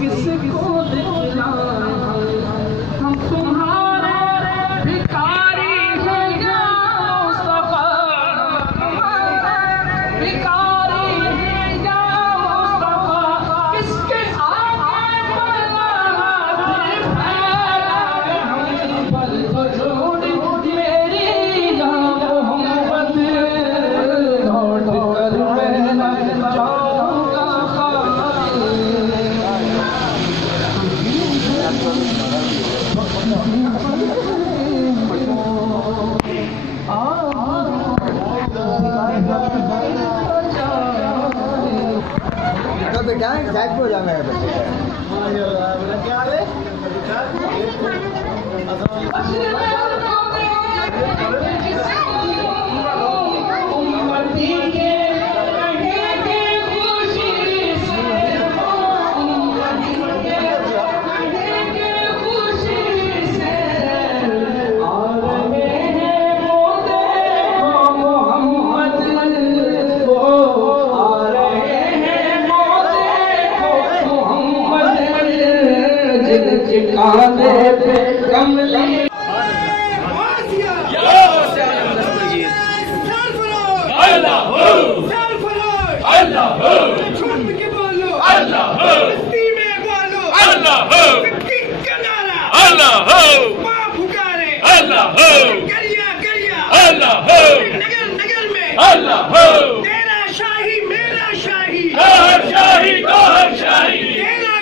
किसको दिखलाएं हम तुम्हारे भिखारी हैं या मुस्तफा, भिखारी हैं या मुस्तफा, किसके आगे बना हम पर छोड़ी मेरी या मोहम्मद, लौट कर मैं न जाऊंगा बेटा साइड को जाना है ठिकाने पे कमली तेरा शाही मेरा शाही, शाही तो शाही, तेरा